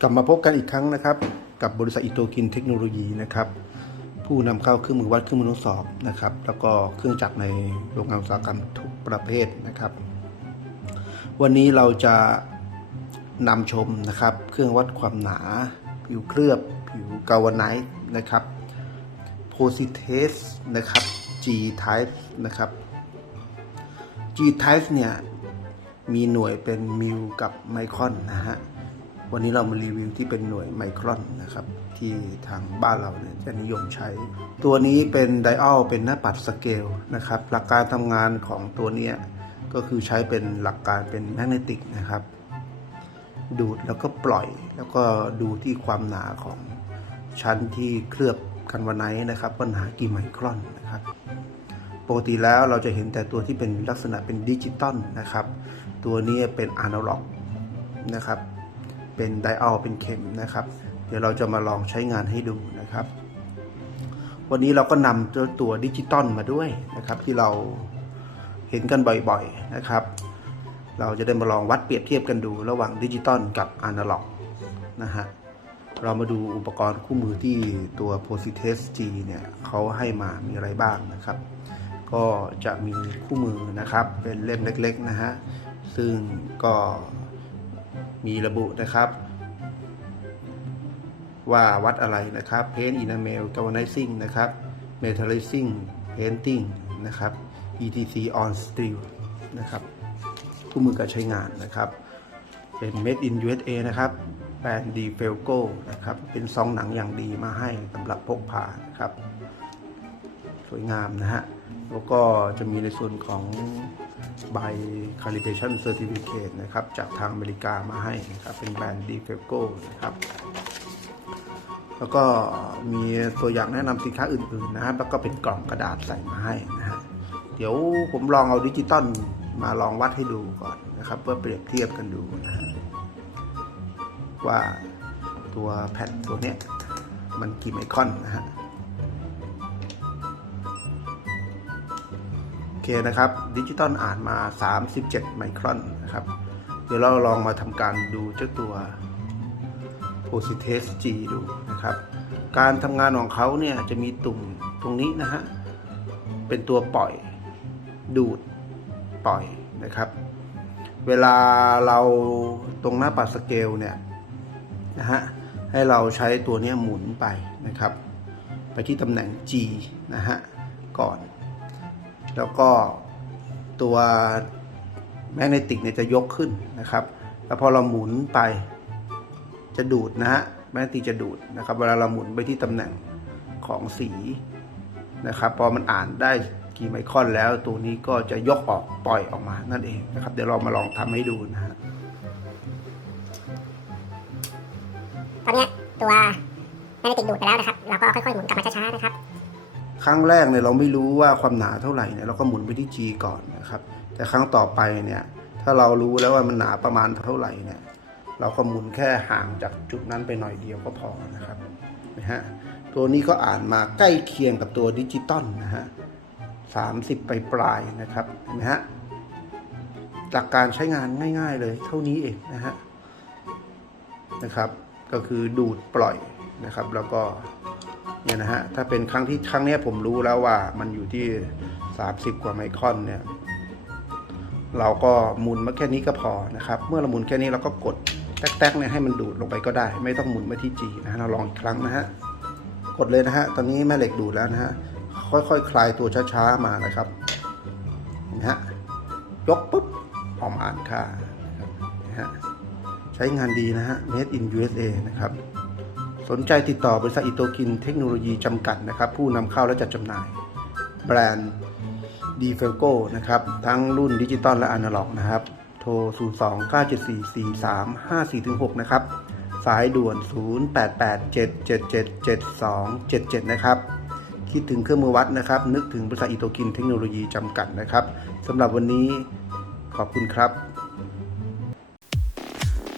กลับมาพบกันอีกครั้งนะครับ กับบริษัทอิโตกินเทคโนโลยีนะครับ ผู้นำเข้าเครื่องมือวัดเครื่องมือทดสอบนะครับ แล้วก็เครื่องจักรในโรงงานอุตสาหกรรมทุกประเภทนะครับ วันนี้เราจะนำชมนะครับ เครื่องวัดความหนา ผิวเคลือบผิวกาวไนท์นะครับ p o s i t e s นะครับ G type นะครับ G type เนี่ยมีหน่วยเป็นมิลกับไมครอนนะฮะ วันนี้เรามารีวิวที่เป็นหน่วยไมครอนนะครับ ที่ทางบ้านเราเนี่ยจะนิยมใช้ ตัวนี้เป็นไดอัลเป็นหน้าปัดสเกลนะครับหลักการทำงานของตัวนี้ก็คือใช้เป็นหลักการเป็นแมกเนติกนะครับ ดูดแล้วก็ปล่อย แล้วก็ดูที่ความหนาของชั้นที่เคลือบกันวาไนนะครับว่าหนากี่ไมครอนนะครับปกติแล้วเราจะเห็นแต่ตัวที่เป็นลักษณะเป็นดิจิตอลนะครับ ตัวนี้เป็นอนาล็อกนะครับ เป็นไดอัลเป็นเข็มนะครับ เดี๋ยวเราจะมาลองใช้งานให้ดูนะครับ วันนี้เราก็นำตัวตัวดิจิตอลมาด้วยนะครับ ที่เราเห็นกันบ่อยๆนะครับ เราจะได้มาลองวัดเปรียบเทียบกันดูระหว่างดิจิตอลกับอนาล็อกนะฮะเรามาดูอุปกรณ์คู่มือที่ตัว p o s i t e s G เนี่ยเขาให้มามีอะไรบ้างนะครับ ก็จะมีคู่มือนะครับ เป็นเล่มเล็กๆนะฮะ ซึ่งก็ มีระบุนะครับ ว่าวัดอะไรนะครับ Paint Enamel Galvanizing นะครับ Metallizing Painting นะครับ ETC on Steel นะครับคู่มือการใช้งานนะครับ เป็น Made in USA นะครับแบรนด์ d f e l c o นะครับ เป็นซองหนังอย่างดีมาให้สำหรับพกพานะครับ สวยงามนะฮะ แล้วก็จะมีในส่วนของ ใบ calibration certificate นะครับ จากทางอเมริกามาให้นะครับ เป็นแบรนด์ d f e c o นะครับ แล้วก็มีตัวอย่างแนะนำสินค้าอื่นๆนะครับ แล้วก็เป็นกล่องกระดาษใส่มาให้นะฮะเดี๋ยวผมลองเอาดิจิตอลมาลองวัดให้ดูก่อนนะครับเพื่อเปรียบเทียบกันดูนะฮะว่าตัวแผ่นตัวเนี้ยมันกี่ไมครอนนะฮะ เคนะครับดิจิตอลอ่านมา 37 ไมครอนนะครับ เดี๋ยวเราลองมาทำการดูเจ้าตัว p o s i t e s G ดูนะครับ การทำงานของเขาเนี่ยจะมีตุ่มตรงนี้นะฮะ เป็นตัวปล่อยดูดปล่อยนะครับ เวลาเราตรงหน้าปัดสเกลเนี่ยนะฮะให้เราใช้ตัวนี้หมุนไปนะครับ ไปที่ตำแหน่ง G นะฮะ ก่อน แล้วก็ตัวแมกเนติกเนี่ยจะยกขึ้นนะครับ แล้วพอเราหมุนไปจะดูดนะฮะแมกเนติกจะดูดนะครับ เวลาเราหมุนไปที่ตำแหน่งของสีนะครับ พอมันอ่านได้กี่ไมครอนแล้ว ตัวนี้ก็จะยกออกปล่อยออกมานั่นเองนะครับ เดี๋ยวเรามาลองทำให้ดูนะฮะตอนนี้ตัวแมกเนติกดูดไปแล้วนะครับ เราก็ค่อยๆหมุนกลับมาช้าๆนะครับ ครั้งแรกเนี่ยเราไม่รู้ว่าความหนาเท่าไหร่เนี่ยเราก็หมุนไปที่ G ก่อนนะครับ แต่ครั้งต่อไปเนี่ยถ้าเรารู้แล้วว่ามันหนาประมาณเท่าไหร่เนี่ยเราก็หมุนแค่ห่างจากจุดนั้นไปหน่อยเดียวก็พอนะครับนะฮะตัวนี้ก็อ่านมาใกล้เคียงกับตัวดิจิตอลนะฮะสามสิบปลายนะครับเห็นไหมฮะหลักการใช้งานง่าย ๆ เลยเท่านี้เองนะฮะนะครับ ก็คือดูดปล่อยนะครับ แล้วก็ เนี่ยนะฮะถ้าเป็นครั้งที่ครั้งนี้ผมรู้แล้วว่ามันอยู่ที่ 30 กว่าไมครอนเนี่ยเราก็หมุนมาแค่นี้ก็พอนะครับ เมื่อเราหมุนแค่นี้เราก็กดแต๊กๆเนี่ยให้มันดูดลงไปก็ได้ ไม่ต้องหมุนมาที่จีนะฮะเราลองอีกครั้งนะฮะกดเลยนะฮะตอนนี้แม่เหล็กดูดแล้วนะฮะค่อยๆคคลายตัวช้าๆมานะครับนะฮะยกปุ๊บออกมาอ่านค่านะฮะใช้งานดีนะฮะ made in USA นะครับ สนใจติดต่อบริษัทอิโตกินเทคโนโลยีจำกัดนะครับ ผู้นำเข้าและจัดจำหน่าย แบรนด์ดีเฟลโกนะครับ ทั้งรุ่นดิจิตอลและอนาล็อกนะครับ โทร 0 2 9 7 4 4 3 5 4 6 นะครับ สายด่วน 0 8 8 7 7 7 7 2 7 7 นะครับ คิดถึงเครื่องมือวัดนะครับ นึกถึงบริษัทอิโตกินเทคโนโลยีจำกัดนะครับสำหรับวันนี้ขอบคุณครับ